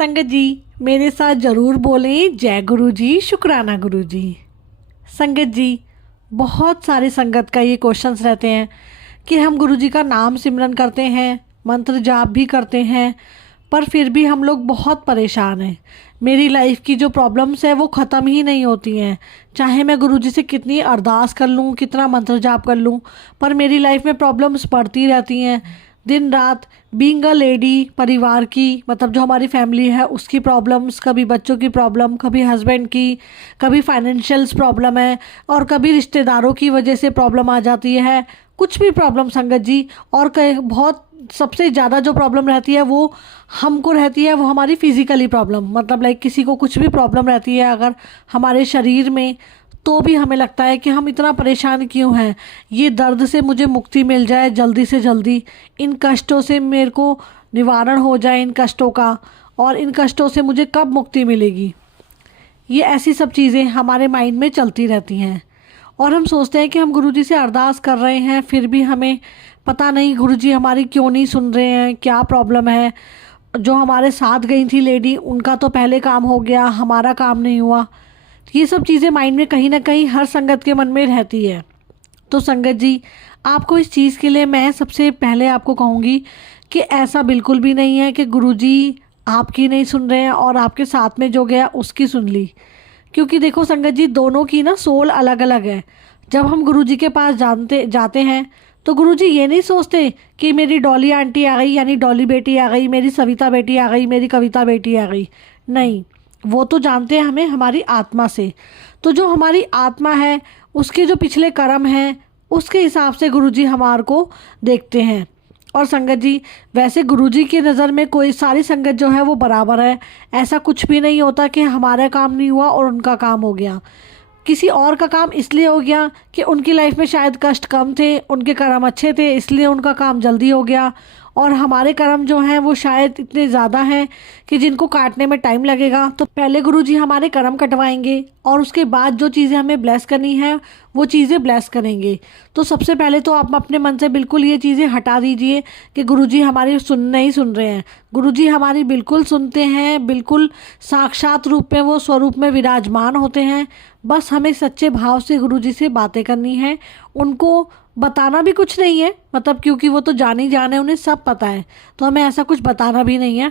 संगत जी, मेरे साथ ज़रूर बोलें जय गुरु जी, शुक्राना गुरु जी। संगत जी, बहुत सारे संगत का ये क्वेश्चंस रहते हैं कि हम गुरु जी का नाम सिमरन करते हैं, मंत्र जाप भी करते हैं, पर फिर भी हम लोग बहुत परेशान हैं। मेरी लाइफ की जो प्रॉब्लम्स है वो ख़त्म ही नहीं होती हैं। चाहे मैं गुरु जी से कितनी अरदास कर लूँ, कितना मंत्र जाप कर लूँ, पर मेरी लाइफ में प्रॉब्लम्स बढ़ती रहती हैं। दिन रात बीइंग अ लेडी, परिवार की मतलब जो हमारी फैमिली है उसकी प्रॉब्लम्स, कभी बच्चों की प्रॉब्लम, कभी हस्बैंड की, कभी फाइनेंशियल्स प्रॉब्लम है, और कभी रिश्तेदारों की वजह से प्रॉब्लम आ जाती है। कुछ भी प्रॉब्लम संगत जी, और बहुत सबसे ज़्यादा जो प्रॉब्लम रहती है वो हमको रहती है, वो हमारी फिज़िकली प्रॉब्लम, मतलब लाइक किसी को कुछ भी प्रॉब्लम रहती है अगर हमारे शरीर में, तो भी हमें लगता है कि हम इतना परेशान क्यों हैं। ये दर्द से मुझे मुक्ति मिल जाए जल्दी से जल्दी, इन कष्टों से मेरे को निवारण हो जाए इन कष्टों का, और इन कष्टों से मुझे कब मुक्ति मिलेगी। ये ऐसी सब चीज़ें हमारे माइंड में चलती रहती हैं, और हम सोचते हैं कि हम गुरुजी से अरदास कर रहे हैं, फिर भी हमें पता नहीं गुरुजी हमारी क्यों नहीं सुन रहे हैं, क्या प्रॉब्लम है। जो हमारे साथ गई थी लेडी, उनका तो पहले काम हो गया, हमारा काम नहीं हुआ। ये सब चीज़ें माइंड में कहीं ना कहीं हर संगत के मन में रहती है। तो संगत जी, आपको इस चीज़ के लिए मैं सबसे पहले आपको कहूँगी कि ऐसा बिल्कुल भी नहीं है कि गुरुजी आपकी नहीं सुन रहे हैं और आपके साथ में जो गया उसकी सुन ली। क्योंकि देखो संगत जी, दोनों की ना सोल अलग अलग है। जब हम गुरुजी के पास जाते हैं तो गुरुजी ये नहीं सोचते कि मेरी डॉली आंटी आ गई, यानी डॉली बेटी आ गई, मेरी सविता बेटी आ गई, मेरी कविता बेटी आ गई। नहीं, वो तो जानते हैं हमें हमारी आत्मा से। तो जो हमारी आत्मा है उसके जो पिछले कर्म हैं उसके हिसाब से गुरुजी हमारे को देखते हैं। और संगत जी, वैसे गुरुजी की नज़र में कोई सारी संगत जो है वो बराबर है। ऐसा कुछ भी नहीं होता कि हमारा काम नहीं हुआ और उनका काम हो गया। किसी और का काम इसलिए हो गया कि उनकी लाइफ में शायद कष्ट कम थे, उनके कर्म अच्छे थे, इसलिए उनका काम जल्दी हो गया। और हमारे कर्म जो हैं वो शायद इतने ज़्यादा हैं कि जिनको काटने में टाइम लगेगा। तो पहले गुरुजी हमारे कर्म कटवाएंगे और उसके बाद जो चीज़ें हमें ब्लेस करनी है वो चीज़ें ब्लेस करेंगे। तो सबसे पहले तो आप अपने मन से बिल्कुल ये चीज़ें हटा दीजिए कि गुरुजी हमारी नहीं सुन रहे हैं। गुरुजी हमारी बिल्कुल सुनते हैं, बिल्कुल साक्षात रूप में वो स्वरूप में विराजमान होते हैं। बस हमें सच्चे भाव से गुरुजी से बातें करनी है। उनको बताना भी कुछ नहीं है, मतलब क्योंकि वो तो जान ही जान है, उन्हें सब पता है, तो हमें ऐसा कुछ बताना भी नहीं है।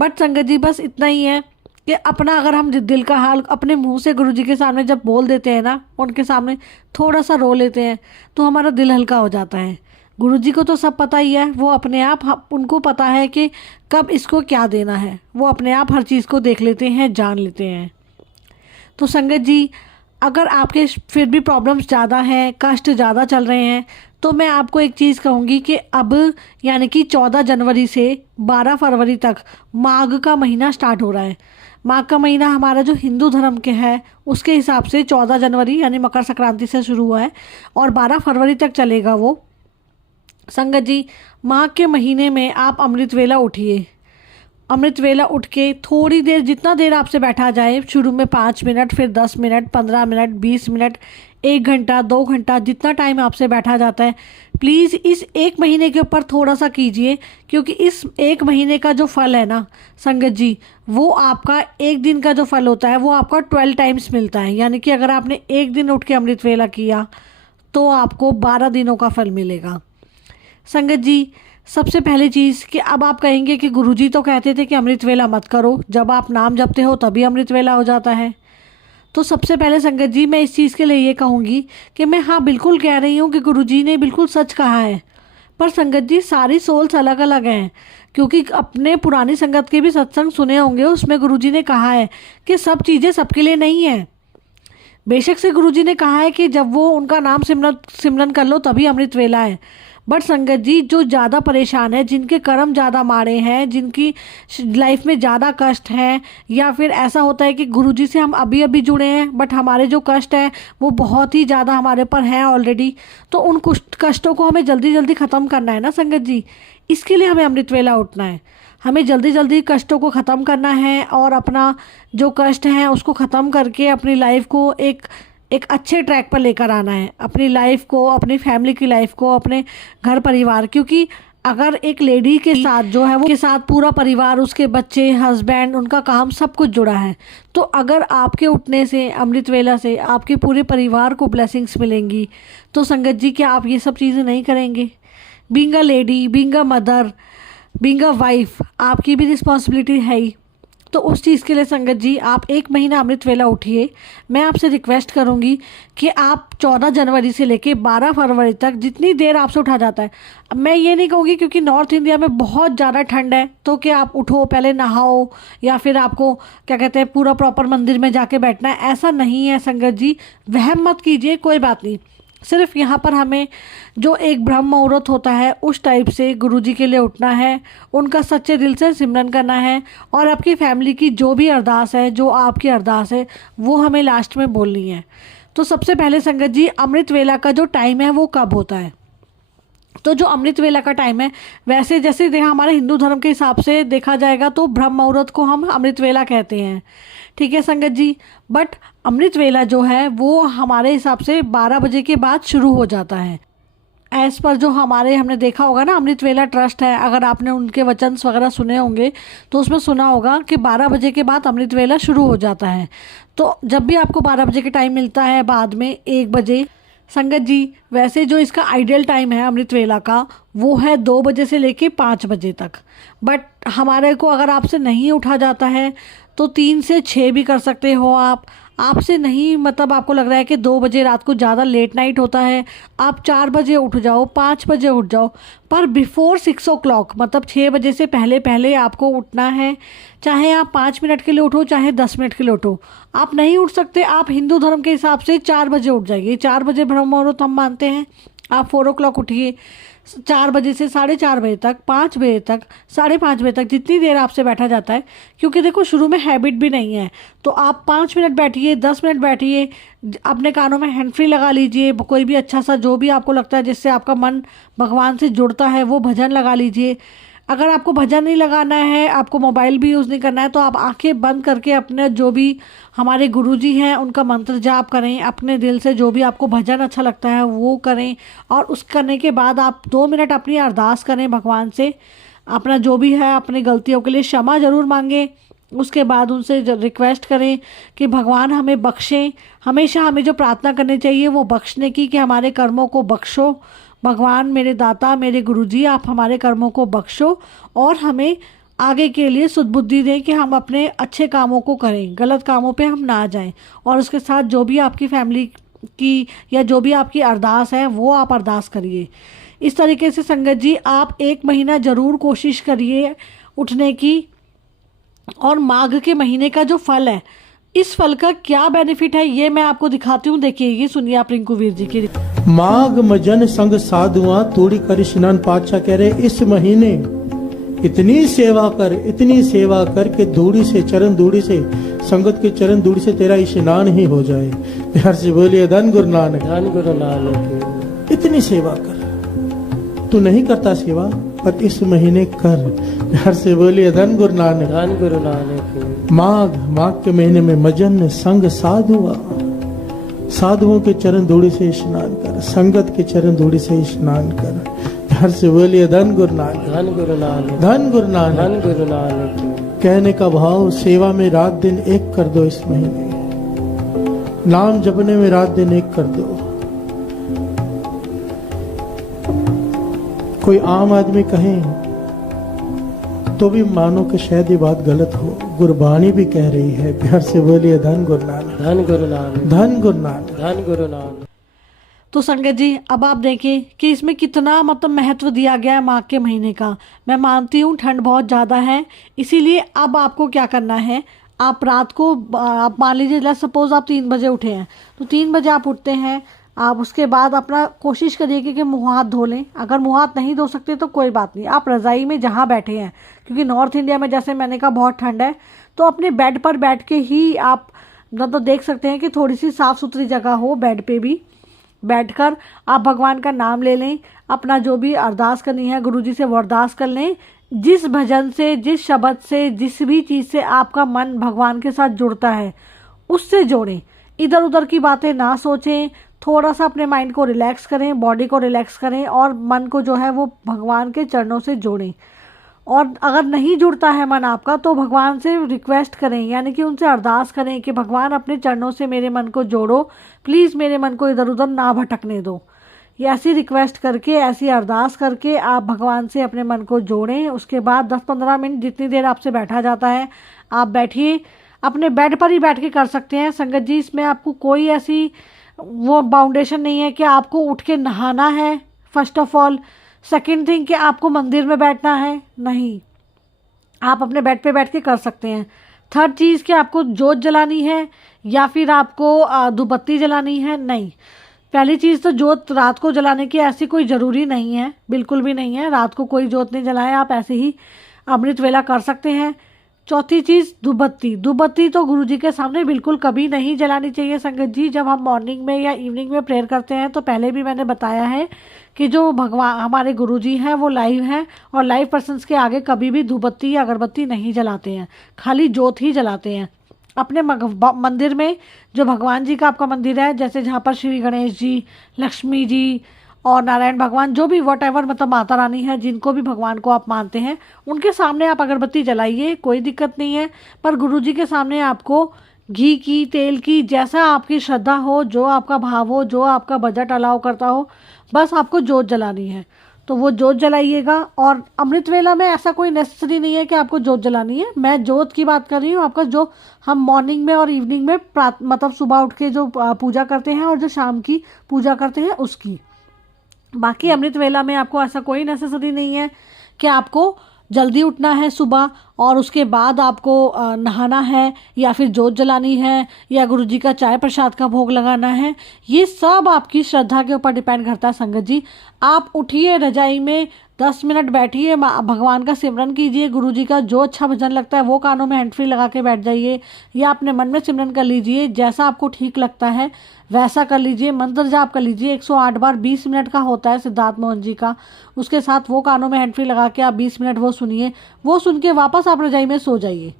बट संगत जी, बस इतना ही है कि अपना अगर हम दिल का हाल अपने मुंह से गुरुजी के सामने जब बोल देते हैं ना, उनके सामने थोड़ा सा रो लेते हैं, तो हमारा दिल हल्का हो जाता है। गुरुजी को तो सब पता ही है, वो अपने आप, उनको पता है कि कब इसको क्या देना है। वो अपने आप हर चीज़ को देख लेते हैं, जान लेते हैं। तो संगत जी, अगर आपके फिर भी प्रॉब्लम्स ज़्यादा हैं, कष्ट ज़्यादा चल रहे हैं, तो मैं आपको एक चीज़ कहूँगी कि अब यानी कि 14 जनवरी से 12 फरवरी तक माघ का महीना स्टार्ट हो रहा है। माघ का महीना हमारा जो हिंदू धर्म के है उसके हिसाब से 14 जनवरी यानी मकर संक्रांति से शुरू हुआ है और 12 फरवरी तक चलेगा वो। संगत जी, माघ के महीने में आप अमृत वेला उठिए। अमृत वेला उठ के थोड़ी देर, जितना देर आपसे बैठा जाए, शुरू में 5 मिनट, फिर 10 मिनट, 15 मिनट, 20 मिनट, 1 घंटा, 2 घंटा, जितना टाइम आपसे बैठा जाता है, प्लीज़ इस 1 महीने के ऊपर थोड़ा सा कीजिए। क्योंकि इस 1 महीने का जो फल है ना संगत जी, वो आपका 1 दिन का जो फल होता है वो आपका 12 टाइम्स मिलता है। यानी कि अगर आपने 1 दिन उठ के अमृत वेला किया तो आपको 12 दिनों का फल मिलेगा। संगत जी, सबसे पहली चीज़ कि अब आप कहेंगे कि गुरुजी तो कहते थे कि अमृत वेला मत करो, जब आप नाम जपते हो तभी अमृत वेला हो जाता है। तो सबसे पहले संगत जी, मैं इस चीज़ के लिए ये कहूँगी कि मैं हाँ बिल्कुल कह रही हूँ कि गुरुजी ने बिल्कुल सच कहा है, पर संगत जी सारी सोल्स अलग अलग हैं। क्योंकि अपने पुरानी संगत के भी सत्संग सुने होंगे, उसमें गुरुजी ने कहा है कि सब चीज़ें सबके लिए नहीं हैं। बेशक से गुरुजी ने कहा है कि जब वो उनका नाम सिमरन कर लो तभी अमृत वेला है। बट संगत जी, जो ज़्यादा परेशान है, जिनके कर्म ज़्यादा माड़े हैं, जिनकी लाइफ में ज़्यादा कष्ट हैं, या फिर ऐसा होता है कि गुरुजी से हम अभी अभी जुड़े हैं बट हमारे जो कष्ट हैं वो बहुत ही ज़्यादा हमारे पर हैं ऑलरेडी, तो उन कष्टों को हमें जल्दी जल्दी ख़त्म करना है ना संगत जी। इसके लिए हमें अमृत वेला उठना है। हमें जल्दी जल्दी कष्टों को ख़त्म करना है और अपना जो कष्ट हैं उसको ख़त्म करके अपनी लाइफ को एक अच्छे ट्रैक पर लेकर आना है। अपनी लाइफ को, अपनी फैमिली की लाइफ को, अपने घर परिवार, क्योंकि अगर एक लेडी के साथ जो है वो के साथ पूरा परिवार, उसके बच्चे, हस्बैंड, उनका काम सब कुछ जुड़ा है, तो अगर आपके उठने से, अमृत वेला से आपके पूरे परिवार को ब्लेसिंग्स मिलेंगी, तो संगत जी क्या आप ये सब चीज़ें नहीं करेंगे? Being a lady, being a mother, being a wife, आपकी भी रिस्पॉन्सिबिलिटी है ही। तो उस चीज़ के लिए संगत जी आप 1 महीना अमृत वेला उठिए। मैं आपसे रिक्वेस्ट करूंगी कि आप 14 जनवरी से लेके 12 फरवरी तक जितनी देर आपसे उठा जाता है, मैं ये नहीं कहूँगी क्योंकि नॉर्थ इंडिया में बहुत ज़्यादा ठंड है तो कि आप उठो, पहले नहाओ, या फिर आपको क्या कहते हैं पूरा प्रॉपर मंदिर में जाके बैठना है, ऐसा नहीं है संगत जी। वहम मत कीजिए, कोई बात नहीं। सिर्फ यहाँ पर हमें जो एक ब्रह्म मुहूर्त होता है उस टाइप से गुरुजी के लिए उठना है, उनका सच्चे दिल से सिमरन करना है, और आपकी फैमिली की जो भी अरदास है, जो आपकी अरदास है, वो हमें लास्ट में बोलनी है। तो सबसे पहले संगत जी अमृत वेला का जो टाइम है वो कब होता है? तो जो अमृत वेला का टाइम है, वैसे जैसे देखा हमारे हिंदू धर्म के हिसाब से देखा जाएगा तो ब्रह्म मुहूर्त को हम अमृत वेला कहते हैं, ठीक है संगत जी। बट अमृत वेला जो है वो हमारे हिसाब से 12 बजे के बाद शुरू हो जाता है। एज़ पर जो हमने देखा होगा ना, अमृत वेला ट्रस्ट है, अगर आपने उनके वचन वगैरह सुने होंगे तो उसमें सुना होगा कि 12 बजे के बाद अमृत वेला शुरू हो जाता है। तो जब भी आपको 12 बजे के टाइम मिलता है, बाद में 1 बजे, संगत जी वैसे जो इसका आइडियल टाइम है अमृत वेला का वो है 2 बजे से लेके 5 बजे तक। बट हमारे को अगर आपसे नहीं उठा जाता है तो 3 से 6 भी कर सकते हो आप। आपसे नहीं, मतलब आपको लग रहा है कि 2 बजे रात को ज़्यादा लेट नाइट होता है, आप 4 बजे उठ जाओ, 5 बजे उठ जाओ, पर बिफोर 6 o'clock, मतलब 6 बजे से पहले पहले आपको उठना है। चाहे आप 5 मिनट के लिए उठो, चाहे 10 मिनट के लिए उठो। आप नहीं उठ सकते, आप हिंदू धर्म के हिसाब से 4 बजे उठ जाइए। 4 बजे ब्रह्म मुहूर्त हम मानते हैं, आप 4 o'clock उठिए। 4 बजे से 4:30 बजे तक, 5 बजे तक, 5:30 बजे तक, जितनी देर आपसे बैठा जाता है, क्योंकि देखो शुरू में हैबिट भी नहीं है, तो आप 5 मिनट बैठिए, 10 मिनट बैठिए, अपने कानों में हैंड फ्री लगा लीजिए, कोई भी अच्छा सा जो भी आपको लगता है जिससे आपका मन भगवान से जुड़ता है वो भजन लगा लीजिए। अगर आपको भजन नहीं लगाना है, आपको मोबाइल भी यूज़ नहीं करना है, तो आप आंखें बंद करके अपने जो भी हमारे गुरुजी हैं उनका मंत्र जाप करें, अपने दिल से जो भी आपको भजन अच्छा लगता है वो करें, और उस करने के बाद आप 2 मिनट अपनी अरदास करें भगवान से, अपना जो भी है, अपनी गलतियों के लिए क्षमा ज़रूर मांगें। उसके बाद उनसे रिक्वेस्ट करें कि भगवान हमें बख्शें। हमेशा हमें जो प्रार्थना करनी चाहिए वो बख्शने की, कि हमारे कर्मों को बख्शो भगवान, मेरे दाता, मेरे गुरुजी, आप हमारे कर्मों को बख्शो और हमें आगे के लिए सुदबुद्धि दें कि हम अपने अच्छे कामों को करें, गलत कामों पे हम ना जाएं। और उसके साथ जो भी आपकी फैमिली की या जो भी आपकी अरदास है वो आप अरदास करिए। इस तरीके से संगत जी आप 1 महीना ज़रूर कोशिश करिए उठने की। और माघ के महीने का जो फल है, इस फल का क्या बेनिफिट है ये मैं आपको दिखाती हूँ। देखिए, ये सुनिए आप रिंकू वीर जी की। माघ मजन संग साधुआ तोड़ी कर स्नान। पातशाह कह रहे इस महीने इतनी सेवा कर के धूड़ी से, चरण धूड़ी से, संगत के चरण धूड़ी से तेरा स्नान ही हो जाए। प्यार से बोलिए धन गुरु नानक, धन गुरु नानक। इतनी सेवा कर, तू नहीं करता सेवा, पर इस महीने कर। प्यार से बोलिए धन गुरु नानक, धन गुरु नानक। माघ के महीने में मजन संग साधुआ, साधुओं के चरण धूड़ी से स्नान कर, संगत के चरण धूड़ी से स्नान कर। प्यार से बोलिए धन गुरु नानक, धन गुरु नानक, धन गुरु नानक, धन गुरु नानक। कहने का भाव, सेवा में रात दिन एक कर दो। इस महीने नाम जपने में रात दिन एक कर दो। कोई आम आदमी कहे तो भी मानो कि शायद ये बात गलत हो, गुरबाणी भी कह रही है। प्यार से बोलिए धन गुरु नानक, धन गुरु नानक, धन गुरु नानक, धन गुरु नानक। तो संगत जी अब आप देखिए कि इसमें कितना मतलब महत्व दिया गया है माघ के महीने का। मैं मानती हूँ ठंड बहुत ज़्यादा है, इसीलिए अब आपको क्या करना है, आप रात को, आप मान लीजिए सपोज आप 3 बजे उठे हैं, तो 3 बजे आप उठते हैं, आप उसके बाद अपना कोशिश करिए कि मुँह हाथ धो लें। अगर मुँह हाथ नहीं धो सकते तो कोई बात नहीं, आप रज़ाई में जहाँ बैठे हैं, क्योंकि नॉर्थ इंडिया में जैसे मैंने कहा बहुत ठंड है, तो अपने बेड पर बैठ के ही आप मतलब देख सकते हैं कि थोड़ी सी साफ़ सुथरी जगह हो, बेड पे भी बैठकर आप भगवान का नाम ले लें, अपना जो भी अरदास करनी है गुरुजी से वो अरदास कर लें। जिस भजन से, जिस शब्द से, जिस भी चीज़ से आपका मन भगवान के साथ जुड़ता है उससे जोड़ें। इधर उधर की बातें ना सोचें, थोड़ा सा अपने माइंड को रिलैक्स करें, बॉडी को रिलैक्स करें और मन को जो है वो भगवान के चरणों से जोड़ें। और अगर नहीं जुड़ता है मन आपका तो भगवान से रिक्वेस्ट करें, यानी कि उनसे अरदास करें कि भगवान अपने चरणों से मेरे मन को जोड़ो, प्लीज़ मेरे मन को इधर उधर ना भटकने दो। ये ऐसी रिक्वेस्ट करके, ऐसी अरदास करके आप भगवान से अपने मन को जोड़ें। उसके बाद 10-15 मिनट जितनी देर आपसे बैठा जाता है आप बैठिए, अपने बेड पर ही बैठ के कर सकते हैं संगत जी। इसमें आपको कोई ऐसी वो बाउंडेशन नहीं है कि आपको उठ के नहाना है first of all, second thing कि आपको मंदिर में बैठना है, नहीं, आप अपने बेड पे बैठ के कर सकते हैं। थर्ड चीज़ कि आपको जोत जलानी है या फिर आपको धूपबत्ती जलानी है, नहीं। पहली चीज़ तो जोत रात को जलाने की ऐसी कोई ज़रूरी नहीं है, बिल्कुल भी नहीं है, रात को कोई जोत नहीं जलाएं, आप ऐसे ही अमृत वेला कर सकते हैं। चौथी चीज़ धूपबत्ती, धूपबत्ती तो गुरुजी के सामने बिल्कुल कभी नहीं जलानी चाहिए संगत जी। जब हम मॉर्निंग में या इवनिंग में प्रेयर करते हैं तो पहले भी मैंने बताया है कि जो भगवान हमारे गुरुजी हैं वो लाइव हैं और लाइव पर्सन्स के आगे कभी भी धूपबत्ती या अगरबत्ती नहीं जलाते हैं, खाली जोत ही जलाते हैं। अपने मंदिर में जो भगवान जी का आपका मंदिर है, जैसे जहाँ पर श्री गणेश जी, लक्ष्मी जी और नारायण भगवान, जो भी वट एवर मतलब माता रानी है, जिनको भी भगवान को आप मानते हैं, उनके सामने आप अगरबत्ती जलाइए, कोई दिक्कत नहीं है। पर गुरुजी के सामने आपको घी की, तेल की, जैसा आपकी श्रद्धा हो, जो आपका भाव हो, जो आपका बजट अलाउ करता हो, बस आपको जोत जलानी है तो वो जोत जलाइएगा। और अमृत वेला में ऐसा कोई नेसेसरी नहीं है कि आपको जोत जलानी है, मैं जोत की बात कर रही हूँ। आपका जो हम मॉर्निंग में और इवनिंग में मतलब सुबह उठ के जो पूजा करते हैं और जो शाम की पूजा करते हैं उसकी। बाकी अमृत वेला में आपको ऐसा कोई नेसेसरी नहीं है कि आपको जल्दी उठना है सुबह और उसके बाद आपको नहाना है या फिर जोत जलानी है या गुरुजी का चाय प्रसाद का भोग लगाना है। ये सब आपकी श्रद्धा के ऊपर डिपेंड करता है संगत जी। आप उठिए, रजाई में 10 मिनट बैठिए, भगवान का सिमरन कीजिए, गुरुजी का जो अच्छा भजन लगता है वो कानों में हैंड फ्री लगा के बैठ जाइए या अपने मन में सिमरन कर लीजिए, जैसा आपको ठीक लगता है वैसा कर लीजिए। मंत्र जाप कर लीजिए 108 बार, 20 मिनट का होता है सिद्धार्थ मोहन जी का, उसके साथ वो कानों में हैंड फ्री लगा के आप 20 मिनट वो सुनिए, वो सुन के वापस आप रजाई में सो जाइए।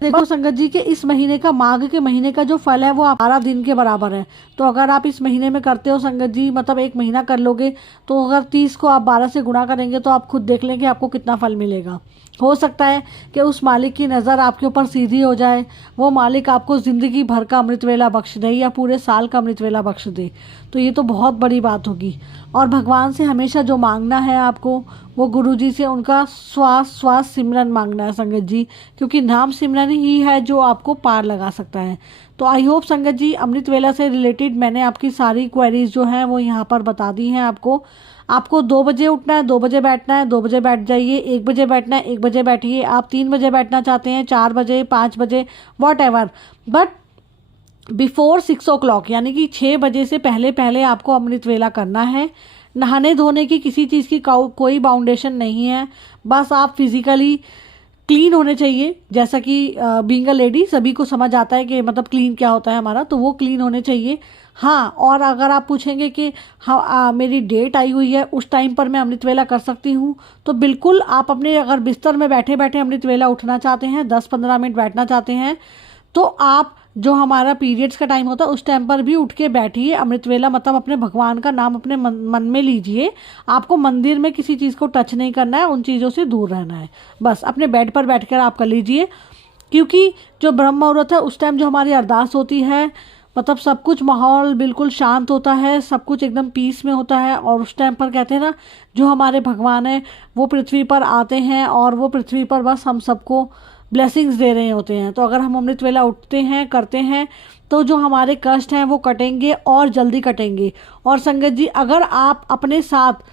देखो संगत जी के इस महीने का, माघ के महीने का जो फल है वो 12 दिन के बराबर है। तो अगर आप इस महीने में करते हो संगत जी, मतलब एक महीना कर लोगे, तो अगर 30 को आप 12 से गुणा करेंगे तो आप खुद देख लेंगे आपको कितना फल मिलेगा। हो सकता है कि उस मालिक की नज़र आपके ऊपर सीधी हो जाए, वो मालिक आपको ज़िंदगी भर का अमृत वेला बख्श दे या पूरे साल का अमृत वेला बख्श दे, तो ये तो बहुत बड़ी बात होगी। और भगवान से हमेशा जो मांगना है आपको, वो गुरुजी से उनका श्वास सिमरन मांगना है संगत जी, क्योंकि नाम सिमरन ही है जो आपको पार लगा सकता है। तो आई होप संगत जी अमृत वेला से रिलेटेड मैंने आपकी सारी क्वेरीज जो हैं वो यहाँ पर बता दी हैं। आपको 2 बजे उठना है, 2 बजे बैठना है, 2 बजे बैठ जाइए, 1 बजे बैठना है, 1 बजे बैठिए, आप 3 बजे बैठना चाहते हैं, 4 बजे, 5 बजे, what ever, but before 6 o'clock, यानी कि 6 बजे से पहले आपको अमृत वेला करना है। नहाने धोने की किसी चीज़ की कोई बाउंडेशन नहीं है, बस आप फिज़िकली क्लीन होने चाहिए, जैसा कि बीइंग अ लेडी सभी को समझ आता है कि मतलब क्लीन क्या होता है हमारा, तो वो क्लीन होने चाहिए। हाँ, और अगर आप पूछेंगे कि हाँ मेरी डेट आई हुई है उस टाइम पर मैं अमृत वेला कर सकती हूँ, तो बिल्कुल आप अपने अगर बिस्तर में बैठे बैठे अमृत वेला उठना चाहते हैं, 10-15 मिनट बैठना चाहते हैं, तो आप जो हमारा पीरियड्स का टाइम होता है उस टाइम पर भी उठ के बैठिए अमृत वेला, मतलब अपने भगवान का नाम अपने मन में लीजिए। आपको मंदिर में किसी चीज़ को टच नहीं करना है, उन चीज़ों से दूर रहना है, बस अपने बेड पर बैठकर आप कर लीजिए। क्योंकि जो ब्रह्म मुहूर्त है उस टाइम जो हमारी अरदास होती है, मतलब सब कुछ माहौल बिल्कुल शांत होता है, सब कुछ एकदम पीस में होता है, और उस टाइम पर कहते हैं ना जो हमारे भगवान हैं वो पृथ्वी पर आते हैं और वो पृथ्वी पर बस हम सबको ब्लेसिंग्स दे रहे होते हैं। तो अगर हम अमृत वेला उठते हैं, करते हैं, तो जो हमारे कष्ट हैं वो कटेंगे और जल्दी कटेंगे। और संगत जी अगर आप अपने साथ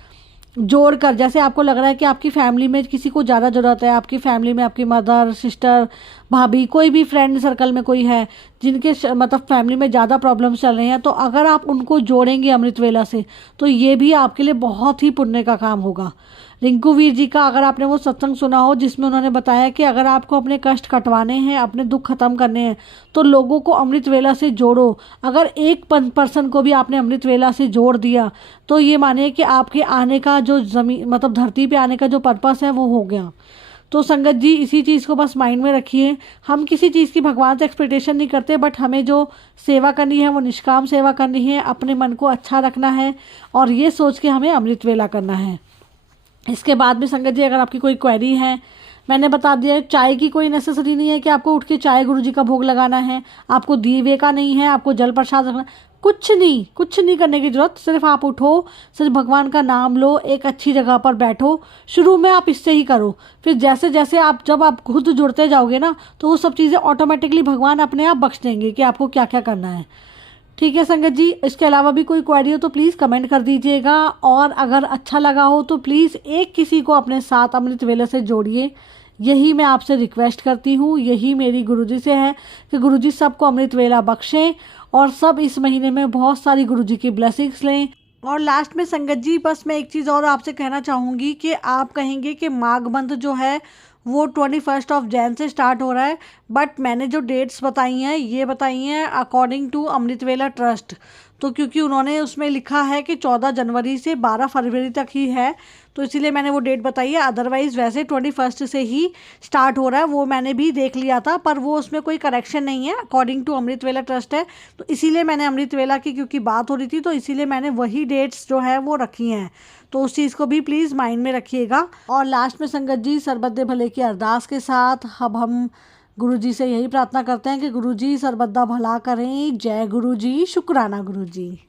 जोड़कर, जैसे आपको लग रहा है कि आपकी फैमिली में किसी को ज़्यादा ज़रूरत है, आपकी फैमिली में आपकी मदर, सिस्टर, भाभी, कोई भी फ्रेंड सर्कल में कोई है जिनके मतलब फैमिली में ज़्यादा प्रॉब्लम्स चल रहे हैं, तो अगर आप उनको जोड़ेंगे अमृत वेला से तो ये भी आपके लिए बहुत ही पुण्य का काम होगा। रिंकू वीर जी का अगर आपने वो सत्संग सुना हो जिसमें उन्होंने बताया कि अगर आपको अपने कष्ट कटवाने हैं, अपने दुख खत्म करने हैं, तो लोगों को अमृत वेला से जोड़ो। अगर एक पर्सन को भी आपने अमृत वेला से जोड़ दिया तो ये मानिए कि आपके आने का जो ज़मीन मतलब धरती पे आने का जो पर्पस है वो हो गया। तो संगत जी इसी चीज़ को बस माइंड में रखिए। हम किसी चीज़ की भगवान से एक्सपेक्टेशन नहीं करते, बट हमें जो सेवा करनी है वो निष्काम सेवा करनी है, अपने मन को अच्छा रखना है और ये सोच के हमें अमृत वेला करना है। इसके बाद में संगत जी अगर आपकी कोई क्वेरी है, मैंने बता दिया चाय की कोई नेसेसरी नहीं है कि आपको उठ के चाय गुरु जी का भोग लगाना है, आपको दीवे का नहीं है, आपको जल प्रसाद रखना, कुछ नहीं करने की जरूरत। सिर्फ आप उठो, सिर्फ भगवान का नाम लो, एक अच्छी जगह पर बैठो। शुरू में आप इससे ही करो, फिर जैसे जैसे जब आप खुद जुड़ते जाओगे ना, तो वो सब चीज़ें ऑटोमेटिकली भगवान अपने आप बख्श देंगे कि आपको क्या क्या करना है। ठीक है संगत जी, इसके अलावा भी कोई क्वेरी हो तो प्लीज़ कमेंट कर दीजिएगा, और अगर अच्छा लगा हो तो प्लीज़ एक किसी को अपने साथ अमृत वेला से जोड़िए। यही मैं आपसे रिक्वेस्ट करती हूँ, यही मेरी गुरुजी से है कि गुरुजी सबको अमृत वेला बख्शें और सब इस महीने में बहुत सारी गुरुजी की ब्लेसिंग्स लें। और लास्ट में संगत जी बस मैं एक चीज़ और आपसे कहना चाहूँगी कि आप कहेंगे कि माघ मंथ जो है वो 21 जनवरी से स्टार्ट हो रहा है, बट मैंने जो डेट्स बताई हैं ये बताई हैं अकॉर्डिंग टू अमृत वेला ट्रस्ट। तो क्योंकि उन्होंने उसमें लिखा है कि 14 जनवरी से 12 फरवरी तक ही है, तो इसीलिए मैंने वो डेट बताई है। अदरवाइज़ वैसे 21 से ही स्टार्ट हो रहा है, वो मैंने भी देख लिया था, पर वो उसमें कोई करेक्शन नहीं है, अकॉर्डिंग टू अमृत वेला ट्रस्ट है। तो इसीलिए मैंने अमृत वेला की क्योंकि बात हो रही थी, तो इसीलिए मैंने वही डेट्स जो है वो रखी हैं। तो उस चीज़ को भी प्लीज़ माइंड में रखिएगा। और लास्ट में संगत जी सरबत दे भले की अरदास के साथ अब हम गुरु जी से यही प्रार्थना करते हैं कि गुरु जी सरबत दा भला करें। जय गुरु जी, शुक्राना गुरु जी।